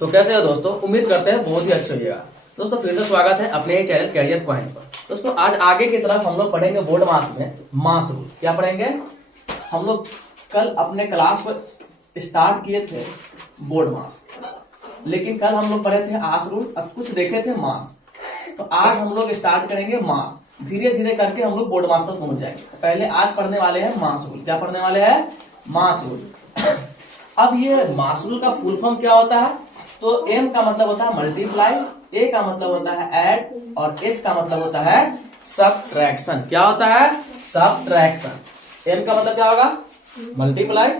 तो कैसे हो दोस्तों, उम्मीद करते हैं बहुत ही अच्छे होइएगा। दोस्तों फिर से स्वागत है अपने ही चैनल कैरियर पॉइंट पर। दोस्तों आज आगे की तरफ हम लोग पढ़ेंगे बोर्ड मास में मास रूल। क्या पढ़ेंगे हम लोग? कल अपने क्लास को स्टार्ट किए थे बोर्ड मास, लेकिन कल हम लोग पढ़े थे आस रूल, अब कुछ देखे थे मास। तो आज हम लोग स्टार्ट करेंगे मास, धीरे धीरे करके हम लोग बोर्ड मास पर पहुंच जाएंगे। पहले आज पढ़ने वाले हैं मास रूल। क्या पढ़ने वाले हैं? मास रूल। अब ये मास रूल का फुल फॉर्म क्या होता है? तो एम का मतलब होता है मल्टीप्लाई, ए का मतलब होता है ऐड और एस का मतलब होता है सबट्रैक्शन। क्या होता है? सबट्रैक्शन। एम का मतलब क्या होगा? मल्टीप्लाई,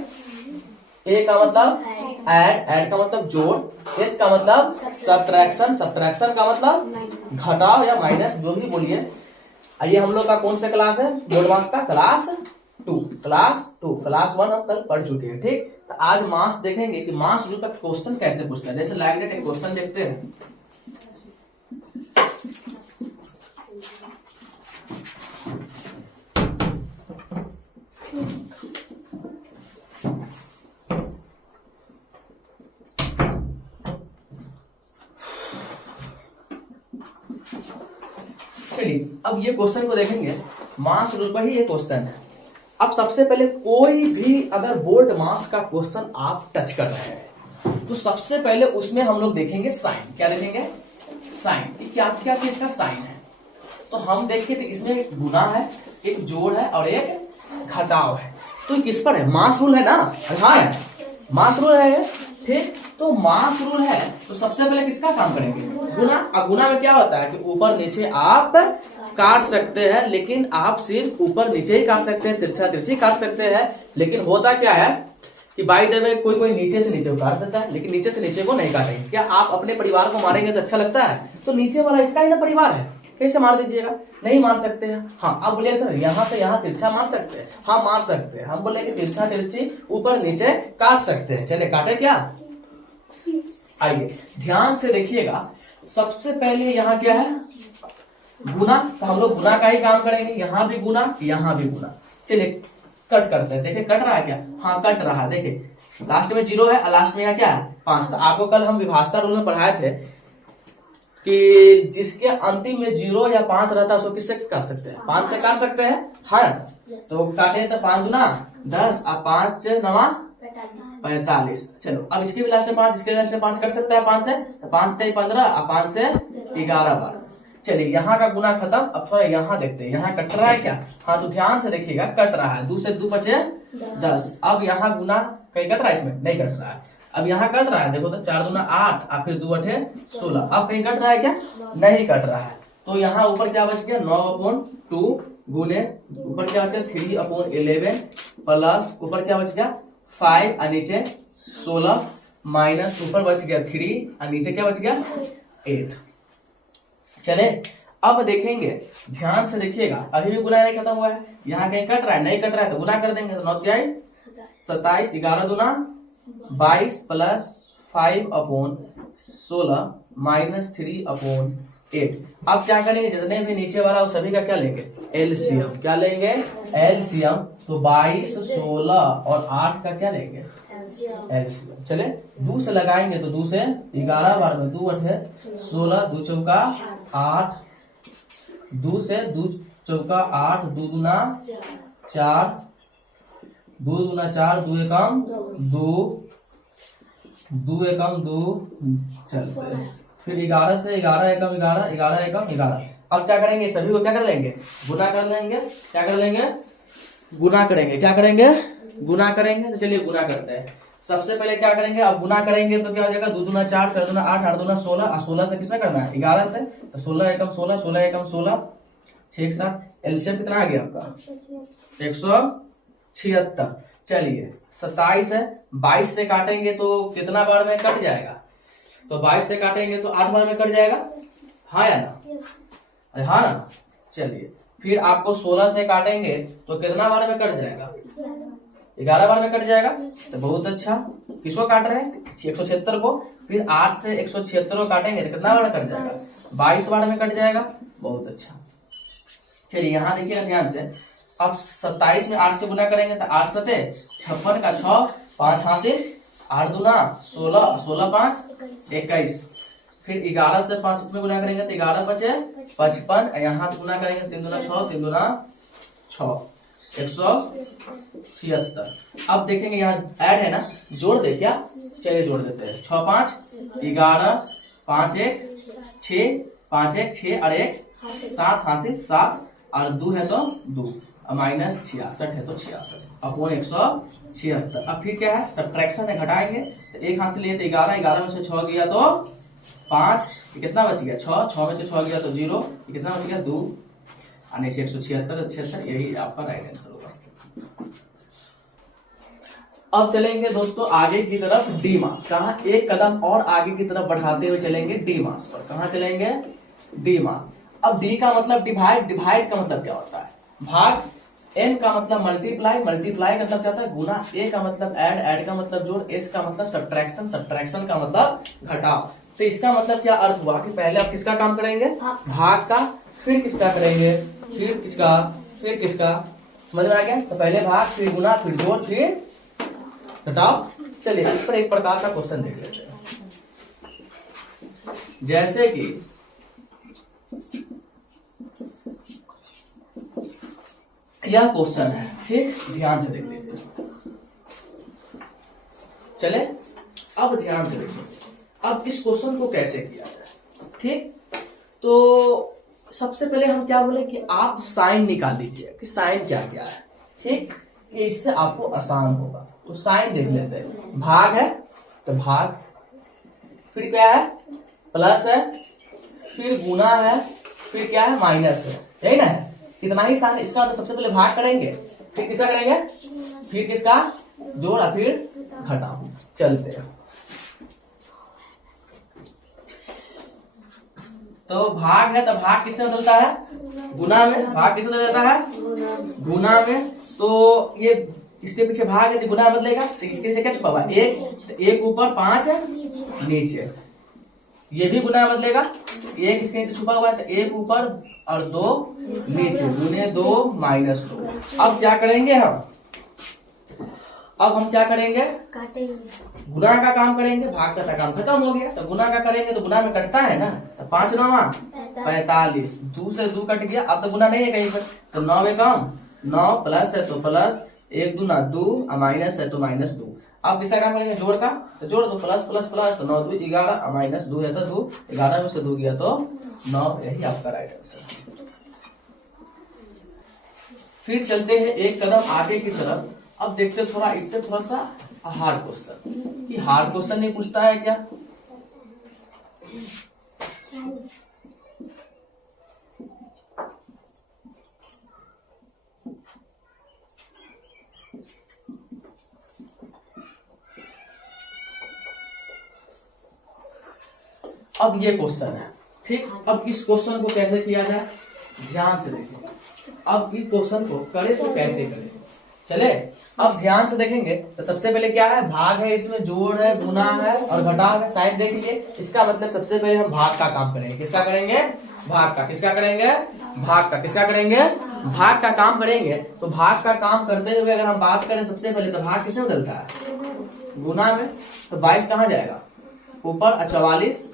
ए का मतलब ऐड का मतलब जोड़, एस का मतलब सबट्रैक्शन का मतलब घटाओ या माइनस, जो भी बोलिए। ये हम लोग का कौन सा क्लास है? बोर्ड मास का क्लास 2। क्लास 1 हम कल पढ़ चुके हैं। ठीक, तो आज मास देखेंगे कि मास रूल का क्वेश्चन कैसे पूछता है। जैसे लाइक डेट एक क्वेश्चन देखते हैं। चलिए अब ये क्वेश्चन को देखेंगे, मास रूल पर ही ये क्वेश्चन है। अब सबसे पहले कोई भी अगर बोर्ड मास का क्वेश्चन आप टच कर रहे हैं तो सबसे पहले उसमें हम लोग देखेंगे साइन। क्या देखेंगे? साइन। क्या क्या चीज का साइन है? तो हम देखें तो इसमें एक गुना है, एक जोड़ है और एक घटाव है। तो किस पर है? मास रूल है ना। हाँ है, मास रूल है। ठीक, तो मास रूल है तो सबसे पहले किसका काम करेंगे? गुना। और गुना में क्या होता है कि ऊपर नीचे आप काट सकते हैं, लेकिन आप सिर्फ ऊपर नीचे ही काट सकते हैं, तिरछा तिरछी काट सकते हैं। लेकिन होता क्या है कि बाई द वे कोई नीचे से नीचे को काट देता है, लेकिन नीचे से नीचे को नहीं काटेंगे। क्या आप अपने परिवार को मारेंगे तो अच्छा लगता है? तो नीचे वाला इसका ही ना परिवार है, कैसे मार दीजिएगा? नहीं मार सकते हैं। हाँ, अब बोलिए सर यहाँ से यहाँ तिरछा मार सकते हैं? हाँ मार सकते हैं। हम बोले कि तिरछा तिरछी ऊपर नीचे काट सकते हैं। चले काटे क्या? आइए ध्यान से देखिएगा। सबसे पहले यहाँ क्या है? गुना। तो हम लोग गुना का ही काम करेंगे। यहाँ भी गुना, यहाँ भी गुना। चलिए कट करते हैं। देखिए कट रहा है क्या? हाँ कट रहा है। देखिए लास्ट में 0 है और लास्ट में यहाँ क्या है? 5। तो आपको कल हम विभाजता रूल में पढ़ाए थे कि जिसके अंतिम में 0 या 5 रहता है उसको किससे काट सकते हैं? 5 से काट सकते हैं। हाँ, तो काटे तो 5 गुना 10 और 5 9 45। चलो अब इसके भी लास्ट में 5, इसके लास्ट में 5 कर सकता है 5 से। तो 5 से 15 और 5 से 11 12। चलिए यहाँ का गुना खत्म। अब थोड़ा यहाँ देखते हैं, यहाँ कट रहा है क्या? हाँ, तो ध्यान से देखिएगा, कट रहा है। 2 से 2 बचे 10। अब यहाँ गुना कहीं कट रहा है? इसमें नहीं कट रहा है। अब यहाँ कट रहा है, देखो तो 4 दूना 8 और फिर 2 8 16। अब कहीं कट रहा है क्या? नहीं कट रहा है। तो यहाँ ऊपर क्या बच गया? 9/2 गुने ऊपर क्या बच गया? 3/11 प्लस ऊपर क्या बच गया? 5 और नीचे 16 माइनस ऊपर बच गया 3 और नीचे क्या बच गया? 8। चले अब देखेंगे, ध्यान से देखिएगा। अभी भी गुना नहीं खत्म हुआ है, यहाँ कहीं कट रहा है? नहीं कट रहा है तो गुना कर देंगे। तो 9 जाए 27, 11 दूना 22 प्लस 5/16 माइनस 3/8। अब क्या करेंगे? जितने भी नीचे वाला वो सभी का क्या लेंगे? एलसीएम। क्या लेंगे? एलसीएम। तो 22 16 और 8 का क्या लेंगे? एलसीएम। चले 2 से लगाएंगे तो 2 से 11 बार में 2 8 16, 2 चौका 8, 2 से 2 चौका 8, 2 दूना 4, 2 दूना 4, 2 एकम 2, 2 एकम 2। चलते फिर 11 से 11 एकम 11, 11 एकम 11। अब क्या करेंगे? सभी को क्या कर लेंगे? गुना कर लेंगे। क्या कर लेंगे? गुना करेंगे। क्या करेंगे? गुना करेंगे। तो चलिए गुना करते हैं। सबसे पहले क्या करेंगे? अब गुना करेंगे तो क्या हो जाएगा? 2 दूना 4, 4 दूना 8, 8 दूना 16 और 16 से किसना करना है? 11 से। तो 16 एकम 16, 16 एकम 16, 6 7। एलसीएम कितना आ गया आपका? 176। चलिए 27 है, 22 से काटेंगे तो कितना बार में कट जाएगा? तो 22 से काटेंगे तो 8 बार में कट जाएगा। हाँ या ना? अरे हाँ ना। चलिए फिर आपको 16 से काटेंगे तो कितना बार में कट जाएगा? 11 बार में कट जाएगा। तो बहुत अच्छा। किसको काट रहे हैं? 176 को। फिर 8 से 176 को काटेंगे तो कितना बार में कट जाएगा? 22 बार में कट जाएगा। बहुत अच्छा। चलिए यहाँ देखिएगा ध्यान से। अब 27 में 8 से गुना करेंगे तो 8 सते 56 का 6, 5 हाथ से 8 दूना 16, 16 5 21, फिर 11 से 5 में गुना करेंगे तो 11 बचे 55, यहाँ पे गुना करेंगे 3 दूना 6, 3 दूना 6, 176। अब देखेंगे यहाँ ऐड है ना, जोड़ दे क्या, चलिए जोड़ देते हैं। 6 5 11, 5 1 6, 5 1 6 और 1 7, हासिल 7 और 2 है तो 2, माइनस 66 है तो 66 अपॉन 176। अब फिर क्या है, सब्ट्रैक्शन है, घटाएंगे तो एक हाथ से लिए तो 11, 11 में से 6 गया तो 5, कितना बच गया 6, 6 में से 6 गया तो 0, कितना बच गया 2 और नीचे 176, 76, यही आपका राइट आंसर होगा। अब चलेंगे दोस्तों आगे की तरफ डी मास, कहा एक कदम और आगे की तरफ बढ़ाते हुए चलेंगे डी मास पर। कहा चलेंगे, डी मास। अब डी का मतलब डिवाइड, डिवाइड का मतलब क्या होता है भाग, एन का मतलब मल्टीप्लाई, मल्टीप्लाई का मतलब क्या होता है गुना, ए का मतलब ऐड, ऐड का मतलब जोड़, एस का मतलब सब्ट्रैक्शन, सब्ट्रैक्शन का मतलब घटाव। तो इसका मतलब क्या अर्थ हुआ कि पहले आप किसका काम करेंगे, भाग का, फिर किसका करेंगे, फिर किसका, फिर किसका, समझ में आ गया। तो पहले भाग, फिर गुना, फिर जोड़, फिर घटाव। चलिए इस पर एक प्रकार का क्वेश्चन देख लेते हैं। जैसे कि यह क्वेश्चन है, ठीक, ध्यान से देख लीजिए। चले अब ध्यान से देखिए, अब इस क्वेश्चन को कैसे किया जाए। ठीक, तो सबसे पहले हम क्या बोले कि आप साइन निकाल लीजिए कि साइन क्या क्या है। ठीक, कि इससे आपको आसान होगा। तो साइन देख लेते हैं। भाग है तो भाग, फिर क्या है प्लस है, फिर गुना है, फिर क्या है माइनस है, यही ना। कितना ही साइन, इसका तो सबसे पहले भाग करेंगे, फिर किसका करेंगे, फिर किसका जोड़ा, फिर घटाओ। चलते हैं, तो भाग है तो भाग किससे बदलता है, गुना में। भाग किससे बदल जाता है, गुना में। तो ये इसके पीछे भाग है तो गुना बदलेगा, तो इसके नीचे क्या छुपा हुआ है, एक, तो एक ऊपर 5 नीचे, ये भी गुना बदलेगा। एक इसके नीचे छुपा हुआ है तो एक ऊपर और 2 नीचे, गुने 2 माइनस 2। अब क्या करेंगे हम, अब हम क्या करेंगे, काटेंगे, गुना का काम करेंगे, भाग का काम खत्म हो गया। तो गुना का करेंगे तो गुना में कटता है ना, तो 5 9 45, 2 से 2 कट गया। अब तो गुना नहीं है कहीं पर, तो 9 में कम, 9 प्लस है तो प्लस, 1 दूना 2 और माइनस है तो माइनस 2। अब किसका काम करेंगे, जोड़ का, तो जोड़ दो, प्लस प्लस प्लस, तो 9 2 11 और माइनस 2 है तो 2, 11 में से 2 गया तो 9, यही आपका राइट आंसर। फिर चलते हैं एक कदम आगे की तरफ। अब देखते हैं थोड़ा इससे थोड़ा सा हार्ड क्वेश्चन, कि हार्ड क्वेश्चन नहीं पूछता है क्या। अब ये क्वेश्चन है, ठीक। अब इस क्वेश्चन को कैसे किया जाए, ध्यान से देखिए। अब इस क्वेश्चन को करे तो कैसे करें, चले अब ध्यान से देखेंगे। तो सबसे पहले क्या है, भाग है, इसमें जोड़ है, गुना है और घटाव है। साइड देख लीजिए, इसका मतलब सबसे पहले हम भाग का काम करेंगे। किसका करेंगे, भाग का। किसका करेंगे, भाग का। किसका करेंगे, भाग का काम करेंगे। तो भाग का काम करते हुए अगर हम बात करें सबसे पहले, तो भाग किसमें बदलता है, गुना में। तो 22 कहाँ जाएगा, ऊपर, और 44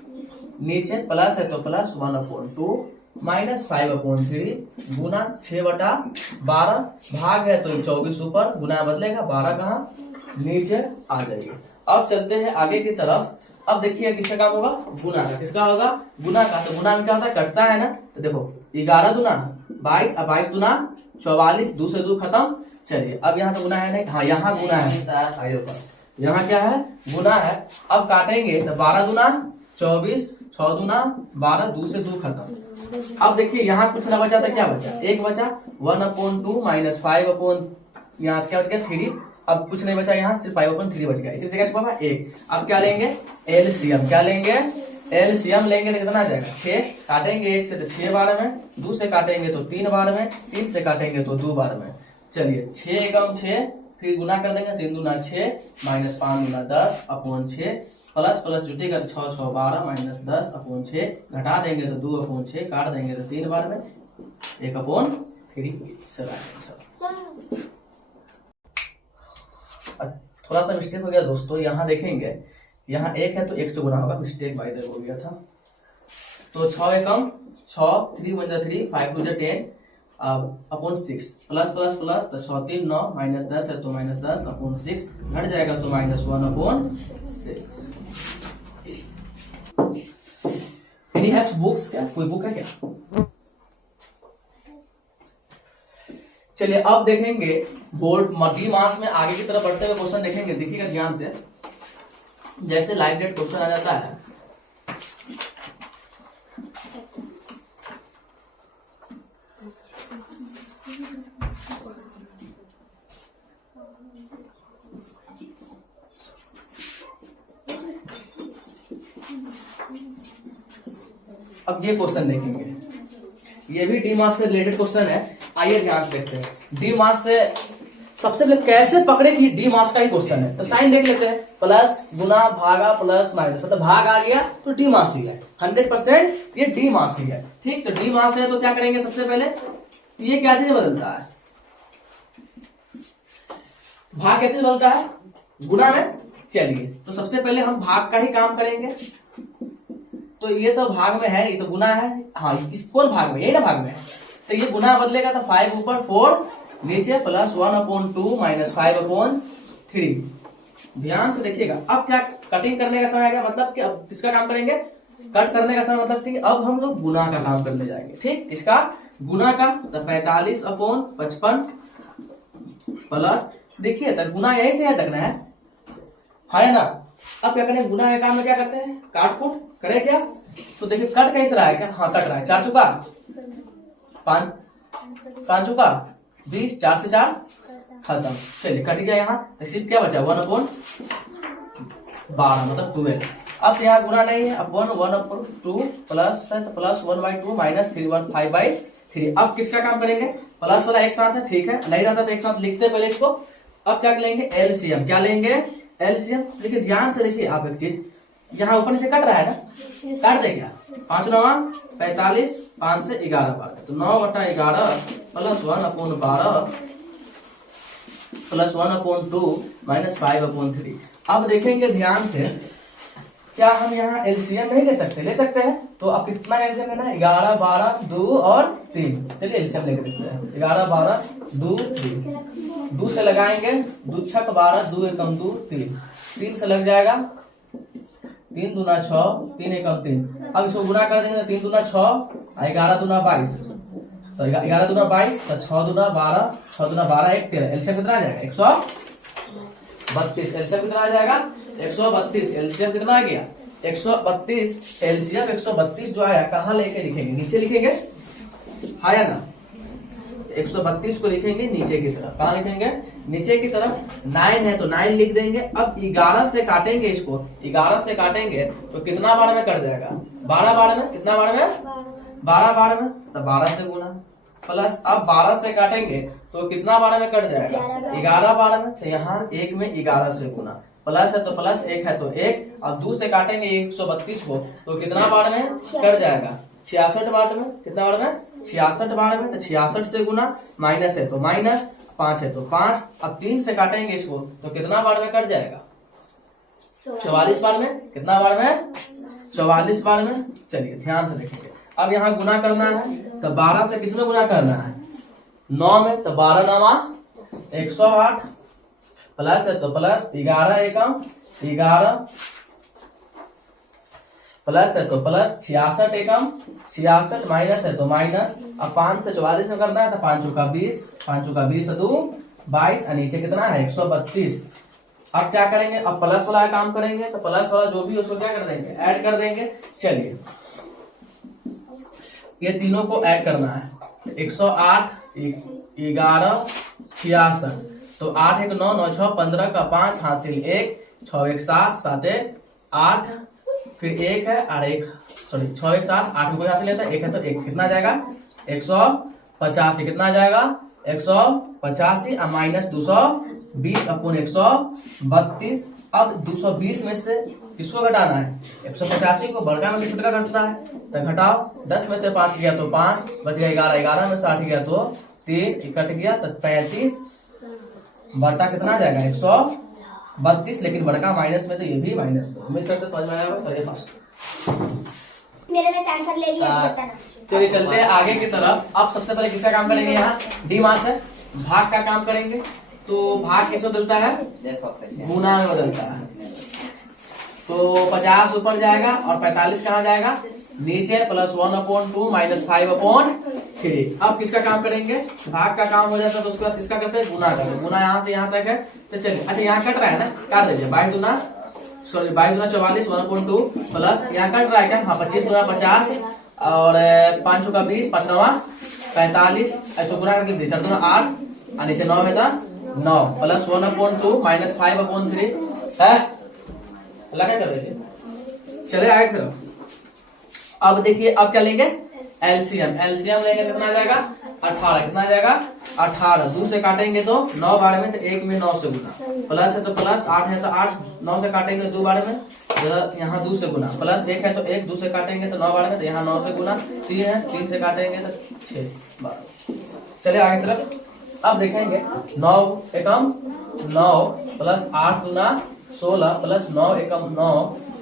नीचे, प्लस है तो प्लस 1/2 माइनस 5/3, गुना 6/12, भाग है तो 24 ऊपर, गुना बदलेगा, 12 कहाँ नीचे आ जाएगी। अब चलते हैं आगे की तरफ। अब देखिए किसका काम होगा, गुना का। किसका होगा, गुना का। तो गुना में क्या होता है, कटता है ना। तो देखो 11 दूना 22 और 22 दूना 44, 2 से 2 खत्म। चलिए अब यहाँ तो गुना है नहीं, हाँ यहाँ गुना है, यहाँ क्या है, गुना है। अब काटेंगे तो 12 दूना 24, 6 दूना 12, 2 से 2 खत्म। अब देखिए यहाँ कुछ ना बचा था, क्या बचा, एक बचा, 1/2 माइनस 5 यहाँ क्या बच गया 3। अब कुछ नहीं बचा, यहाँ सिर्फ 5/3 बच गया। इसी जगह छुपा हुआ 1। अब क्या लेंगे, एलसीएम। क्या लेंगे, एलसीएम लेंगे तो कितना आ जाएगा 6। काटेंगे 1 से तो 6 बार में, 2 से काटेंगे तो 3 बार में, 3 से काटेंगे तो 2 बार में। चलिए 6 एकम 6, फिर गुना कर देंगे, 3 दूना 6 माइनस 5 दूना 10/6, प्लस प्लस जुटेगा 6 6 12 माइनस 10/6, घटा देंगे तो 2/6, काट देंगे तो 3 बार में, 1/3। थोड़ा सा मिस्टेक हो गया दोस्तों, यहाँ देखेंगे यहाँ 1 है तो 1 से गुना होगा, मिस्टेक बाय द हो गया था। तो 6 एकम 6, 3 1 3, 5 2 10 अपॉन 6 प्लस प्लस प्लस, तो 6 3 9 माइनस 10 है तो माइनस 10 अपॉन 6 घट जाएगा तो -1 अपॉन 6। एनी हैव्स बुक्स, क्या कोई बुक है क्या? चलिए अब देखेंगे बोर्ड डी मास में आगे की तरफ बढ़ते हुए क्वेश्चन देखेंगे, देखिएगा ध्यान से। जैसे लाइव डेट क्वेश्चन आ जाता है, अब ये क्वेश्चन देखेंगे, ये भी डी मास से रिलेटेड क्वेश्चन है। आइए ध्यान से देखते हैं डी मास से सबसे पहले कैसे पकड़े कि डी मास का ही क्वेश्चन है। तो साइन देख लेते हैं, प्लस गुना भागा प्लस माइनस, मतलब भाग आ गया तो डी मास ही है, 100% ये डी मास ही है। ठीक, तो डी मास है तो क्या करेंगे सबसे पहले, ये क्या चीज बदलता है, भाग क्या चीज बदलता है, गुना में। चलिए तो सबसे पहले हम भाग का ही काम करेंगे, तो ये तो भाग में है, ये तो गुना है, हाँ इस कौन भाग में, यही ना भाग में है, तो ये गुना बदलेगा तो 5 ऊपर 4 नीचे प्लस 1 अपॉन 2 माइनस 5 अपॉन 3। ध्यान से देखिएगा, अब क्या कटिंग करने का समय आ गया, मतलब कि अब किसका काम करेंगे, कट करने का समय, मतलब कि अब हम लोग गुना का काम करने जाएंगे। ठीक, इसका गुना का तो 45 अपॉन 55 प्लस, देखिए तक गुना यही से है तक ना है ना। अब क्या करें, गुना के काम में क्या करते हैं, काट कूट करें क्या, तो देखिए कट कैसे रहा है, क्या हाँ कट रहा है, 4 चुका 5 चुका 20, 4 से 4 खत्म। चलिए कट गया, यहाँ तो सिर्फ क्या बचा 1 अपॉन 12 मतलब 12। अब यहाँ गुना नहीं है, अपॉन 1 अपॉन 2 प्लस है तो प्लस 1/2 माइनस 3/5/3। अब किसका काम करेंगे, प्लस वाला एक साथ है, ठीक है नहीं रहता तो एक साथ लिखते पहले इसको। अब क्या लेंगे, एलसीएम, क्या लेंगे एलसीएम। देखिए ध्यान से देखिए आप एक चीज, यहाँ ऊपर नीचे कट रहा है ना, काट दे क्या, 5 9 45, 5 से 11 बार, तो 9/11 plus 1 upon 12 plus 1 upon 2 minus 5 upon 3। अब देखेंगे ध्यान से, क्या हम यहाँ एलसीएम नहीं ले सकते, ले सकते हैं। तो अब कितना एलसीएम लेना है, 11 12 2 और 3। चलिए एलसीएम लेकर देखते हैं, 11 12 2 3, 2 से लगाएंगे, 2 6 12, 2 एकम 2 3, 3 से लग जाएगा, 3 दूना 6, 3 एकम 3। अब इसको गुना कर देंगे, 3 दूना 6, 11 दूना 22, तो 11 दूना 22, तो 6 दूना 12, 6 दूना 12 1 13, एलसीएम कितना आ जाएगा 132। एलसीएम कितना आ जाएगा 132। एलसीएम कितना आ गया 132। एलसीएम 132 जो आया कहाँ लेके लिखेंगे, नीचे लिखेंगे, हाँ या ना। 132 को लिखेंगे नीचे की तरफ, कहाँ लिखेंगे नीचे की तरफ। 9 है तो 9 लिख देंगे। अब 11 से काटेंगे इसको, 11 से काटेंगे तो कितना बार में कट जाएगा, 12 बार में, कितना बार में 12 बार में, तो 12 से गुना प्लस, अब 12 से काटेंगे तो कितना बार में कट जाएगा 11 बार में, तो यहाँ 1 में 11 से गुना, प्लस है तो प्लस, 1 है तो 1। अब 2 से काटेंगे 132 को तो कितना बार में कट जाएगा 66 बार में, कितना बार में 66 बार में, तो 66 से गुना, माइनस है तो माइनस, 5 है तो 5। अब 3 से काटेंगे इसको तो कितना बार में कट जाएगा 44 बार में, कितना बार में 44 बार में। चलिए ध्यान से देखेंगे, अब यहाँ गुना करना है तो 12 से किसमें गुना करना है 9 में, तो 12 9 108 प्लस है तो प्लस, 11 एकम 11 प्लस है तो प्लस, 66 एकम 66 माइनस है तो माइनस। अब 5 से 44 में करना है तो 5 चौका 20, 5 चौका 20 है तो 22, और नीचे कितना है 132। अब क्या करेंगे, अब प्लस वाला काम करेंगे तो प्लस वाला जो भी उसको क्या कर देंगे, ऐड कर देंगे। चलिए ये तीनों को ऐड करना है, 108 11 66, तो 8 1 9 9 6 15 का 5 हासिल 1, 6 1 7 7 1 8, फिर 1 है और 1 सॉरी 6 1 7 8 में कोई हासिल लेता है, 1 है तो 1 कितना जाएगा 185, कितना जाएगा 185 और माइनस 220 अपॉन 132। अब 220 में से किसको घटाना है, 185 को, बड़का में से छोटा घटता है तो घटाओ, 10 में से 5 गया तो 5 बच गया, 11 11 में से 8 गया तो 3 कट गया तो 35 बटा कितना जाएगा 32, लेकिन बड़का माइनस में तो ये भी माइनस में। उम्मीद करते समझ में आया होगा। करिए फास्ट। मेरे में आंसर ले लिया। चलिए चलते हैं आगे की तरफ। अब सबसे पहले किसका काम करेंगे? यहाँ डी मास है, भाग का काम करेंगे। तो भाग किसको बदलता है? गुना में बदलता है। तो 50 ऊपर जाएगा और 45 कहाँ जाएगा? नीचे, प्लस 1/2 माइनस 5/3। अब किसका काम करेंगे? भाग का काम हो जाता है तो उसके बाद किसका करते हैं? गुना करते हैं। गुना यहाँ से यहाँ तक है। तो चलिए, अच्छा यहाँ कट रहा है ना, काट दीजिए। 22 दूना 44 1/2 प्लस यहाँ कट रहा है क्या? हाँ, 25 दूना 50 और 5 का 20, 5 9 45। अच्छा गुना करके दीजिए, 4 दूना 8 और नीचे 9 में था 9 प्लस 1/2 माइनस 5/3 है। लगा कर दीजिए। चले आगे फिर। अब देखिए, अब क्या लेंगे? एलसीएम। एलसीएम लेंगे कितना आ जाएगा? 18। कितना आ जाएगा? 18। 2 से काटेंगे तो 9 बार में, तो 1 में 9 से गुना। प्लस है तो प्लस, 8 है तो 8, 9 से काटेंगे 2 बार में, तो यहाँ 2 से गुना। प्लस 1 है तो 1, 2 से काटेंगे तो 9 बार में, तो यहाँ 9 से गुना। 3 है, 3 से काटेंगे तो 6 बार। चलिए आगे तरफ। अब देखेंगे 9 एकम 9 प्लस 8 गुना 16 प्लस 9 एकम 9,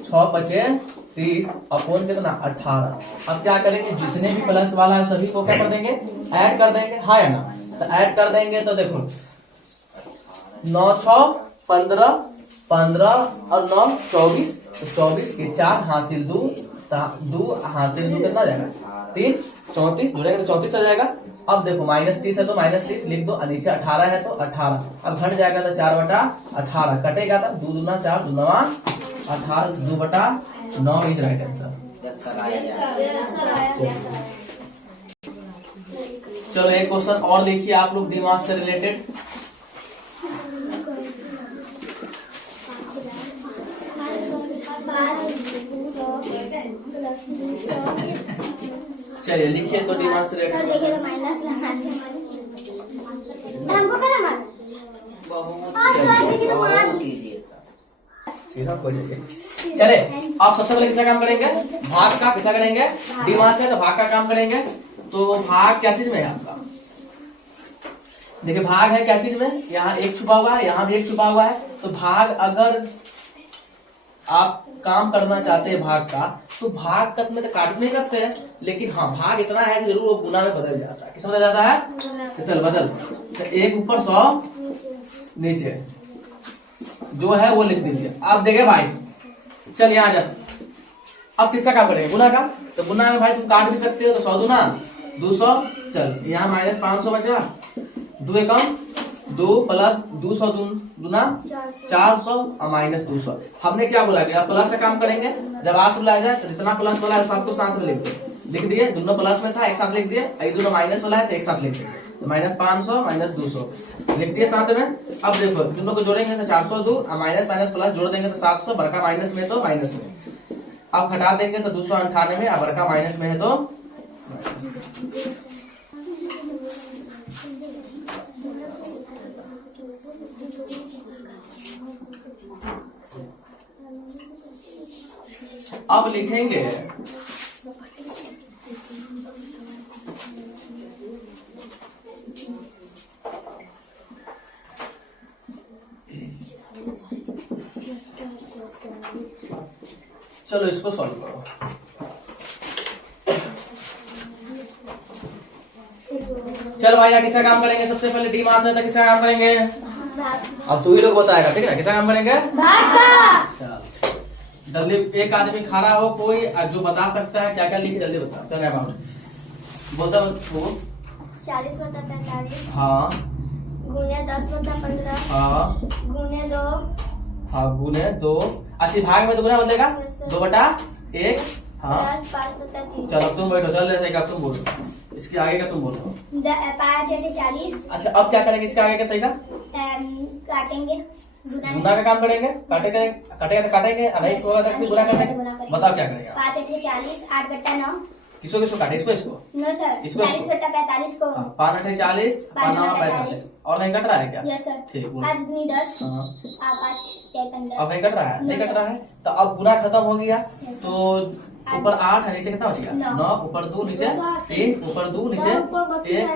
6 5 30 अपोन कितना? 18। अब क्या करेंगे? जितने भी प्लस वाला है सभी को क्या कर देंगे? ऐड कर देंगे। हाँ या ना? तो ऐड कर देंगे तो देखो 9 6 15, 15 और 9 24। तो 24 के 4 हासिल 2 हासिल 2 कितना जाएगा? 3 34 जुड़ेगा तो 34 आ जाएगा। अब देखो -30 है तो -30 लिख दो, नीचे 18 है तो 18। अब घट जाएगा तो 4/18 कटेगा तो 2 दूना 4 2 9 18 2/9 इज राइट आंसर। चलो एक क्वेश्चन और देखिए आप लोग दिमाग से रिलेटेड। चलिए लिखिए तो दिमाग से रिलेटेड। चले, आप सबसे पहले किसका काम करेंगे? भाग का। किसका करेंगे? दिमाग है तो भाग का काम करेंगे। तो भाग क्या चीज में है आपका? देखिए भाग है क्या चीज में? यहाँ 1 छुपा हुआ है, यहाँ भी 1 छुपा हुआ है। तो भाग अगर आप काम करना चाहते हैं भाग का, तो भाग का में तो काट नहीं सकते हैं, लेकिन हाँ भाग इतना है कि जरूर वो गुना में बदल जाता है। किस बदल जाता है? तो चल बदल। तो 1 ऊपर 100 नीचे जो है वो लिख दीजिए। आप देखे भाई, चल यहाँ जा। अब किसका काम करेंगे? गुना का। तो गुना में भाई तुम काट भी सकते हो, तो 100 दूना 200। चल यहाँ -500 बचा, 2 एकम 2 प्लस 200 दूना 400 और -200। हमने क्या बोला कि आप प्लस का काम करेंगे। जब आप बुला जाए तो जितना प्लस वाला है सबको साथ में लिख दिए। दोनों प्लस में था, एक साथ लिख दिए। दोनों माइनस वाला है तो एक साथ लिख दिए। तो -500 -200 लिख दिए साथ में। अब देखो दोनों को जोड़ेंगे तो 402 और माइनस प्लस जोड़ देंगे तो 700। बड़का माइनस में तो माइनस में। अब घटा देंगे तो 298 और बड़का माइनस में है तो अब लिखेंगे चलो इसको सॉल्व करो। चलो भाई किसका काम करेंगे? सबसे पहले डी मास है तो किसका काम करेंगे? अब तू ही लोग बताएगा, ठीक है? किसका काम करेंगे? चल जल्दी, एक आदमी खड़ा हो कोई जो बता सकता है क्या क्या लिखे, जल्दी बता। चल अमाउंट बोलता वो 40/45। हाँ गुने 10/15। हाँ गुने 2। हाँ गुने 2। अच्छी भाग में तो गुना बदलेगा 2/1। हाँ 5/3। चलो अब तुम बैठो। चल जैसे अब तुम बोलो, इसके आगे का तुम बोलो। 5 × 40। अच्छा अब क्या करेंगे? इसके आगे का सही का काटेंगे। गुना का काम करेंगे। काटेंगे तो काटेंगे, नहीं होगा तो गुना करेंगे। बताओ क्या करेगा? 5 × 40 8/9। किसको किसको काटे? इसको इसको नो सर, इसको 40/45 को। 5 8 40 5 9 45 और नहीं कट रहा है क्या? Yes sir. ठीक बोलो। 5 दूनी 10। हाँ 5 6 15। अब नहीं कट रहा है? नहीं कट रहा है तो अब गुना खत्म हो गया। तो ऊपर 8 है, नीचे कितना बच गया? 9 ऊपर 2 नीचे 3 ऊपर 2 नीचे 1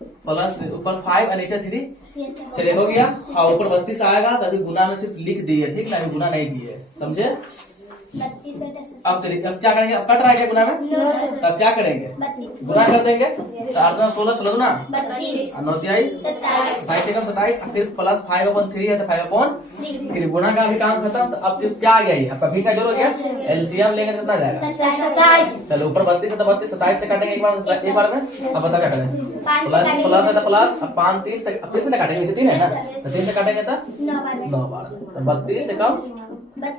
प्लस ऊपर 5 और नीचे 3। Yes sir. चलिए हो गया। हाँ ऊपर 32 आएगा तो अभी गुना में सिर्फ लिख दिए, ठीक ना, अभी गुना नहीं दिए, समझे। 32 बेटा सर। अब चलिए अब क्या करेंगे, अब कट रहा है क्या गुना में, नो सर। तब क्या करेंगे, 32 गुना कर देंगे। 4 दूना 16, 16 दूना 32 और 9 तिहाई 27 27 एकम 27 और फिर प्लस 5/3 है तो 5/3 3 फिर गुना का भी काम खत्म। तो अब सिर्फ क्या आ गया, ये आपका भी का जोड़ हो गया, एलसीएम लेंगे तो कितना आ जाएगा। 27 चलो ऊपर 32 है तो 32, 27 से काटेंगे एक बार में। अब बता क्या करें, 5 प्लस से प्लस है तो प्लस, अब 5 3 से अब फिर से काटेंगे, नीचे 3 है ना, तो 3 से काटेंगे तो 9 बार 9 बार, तो 32 से कम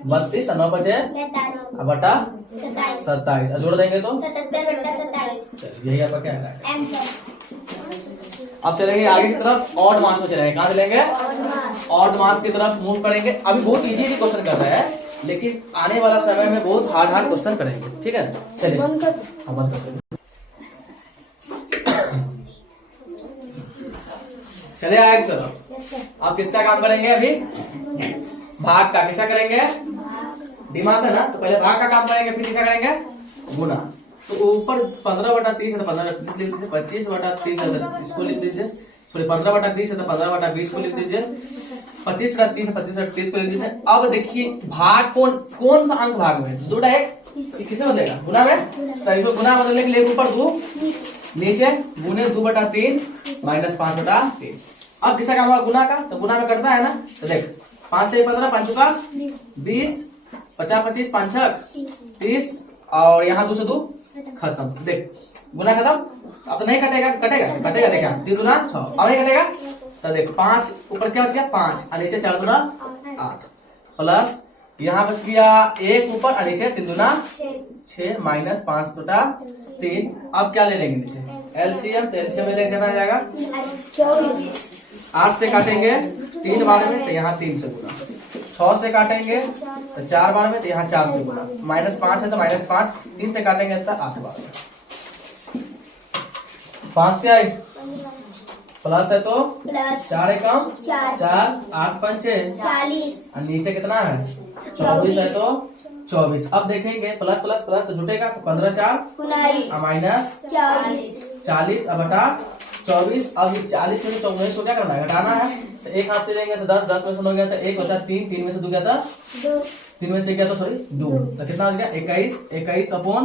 32 और 9 बचे 45 अब बटा 27 27 और जोड़ देंगे तो 77 बटा 27 चलिए यही आपका क्या है। एम सर। अब चलेंगे आगे की तरफ, ऑड मास में चलेंगे। कहाँ चलेंगे, ऑड मास की तरफ मूव करेंगे। अभी बहुत इजी क्वेश्चन कर रहे हैं, लेकिन आने वाला समय में बहुत हार्ड क्वेश्चन करेंगे, ठीक है। चलिए हाँ बंद कर देंगे। चलिए आगे की तरफ, यस सर। आप किसका काम करेंगे, अभी भाग का। किसका करेंगे, दिमाग है ना, तो पहले भाग का काम करेंगे, फिर क्या करेंगे, गुना। तो ऊपर 15/30 है तो 15/30 लिख दीजिए, 25/30 है तो इसको लिख दीजिए, सॉरी 15/20 है तो 15/20 को लिख दीजिए, 25/30 है 25/30 को लिख दीजिए। अब देखिए भाग कौन सा अंक भाग में, 2/1 किसे बदलेगा, गुना में, तो इसको गुना बदलने के लिए ऊपर 2 नीचे गुने 2/3 माइनस 5/3। अब किसका काम होगा, गुना का, तो गुना में करता है ना, तो देख 5 से 15 5 का 20 50 25 5 6 30 और यहाँ 2 से 2 खत्म। देख गुना खत्म, अब तो नहीं कटेगा, कटेगा क्या, 3 दूना 6 अब नहीं कटेगा, तो देख 5 ऊपर क्या बच गया 5 और नीचे 4 दूना 8 प्लस यहाँ बच गया 1 ऊपर और नीचे 3 दूना 6 माइनस 5/3। अब क्या ले लेंगे नीचे एलसीएम, तो एलसीएम में लेके कितना आ जाएगा 24 8 से काटेंगे 3 बार में तो यहाँ 3 से गुना, 6 से काटेंगे तो 4 बार में तो यहाँ 4 से गुना, माइनस 5 है तो माइनस 5, 3 से काटेंगे तो 8 बार में, 5 क्या है प्लस है तो प्लस 4 एकम 4 8 पंचे 40 और नीचे कितना है 24 है तो 24। अब देखेंगे प्लस प्लस प्लस तो जुटेगा, तो 15 4 19 और माइनस 40 अब बटा 24। अब इस 40 में से 19 को क्या करना है, घटाना है, तो एक हाथ से लेंगे तो 10 10 में से 9 गया तो 1 बचा 3 3 में से 2 गया था 3 में से क्या था सॉरी 2, तो कितना हो गया 21/24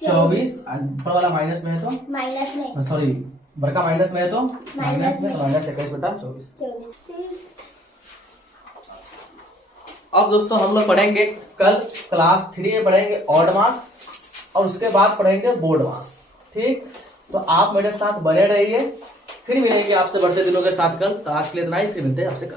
ऊपर वाला माइनस में है तो माइनस में सॉरी बड़का माइनस में है तो माइनस में, तो माइनस 21/24। 24 अब दोस्तों हम लोग पढ़ेंगे कल क्लास 3 में पढ़ेंगे ऑड मास और उसके बाद पढ़ेंगे बोर्ड मास, ठीक। तो आप मेरे साथ बने रहिए, फिर मिलेंगे आपसे बढ़ते दिनों के साथ कल। तो आज के लिए इतना ही, फिर मिलते हैं आपसे कल।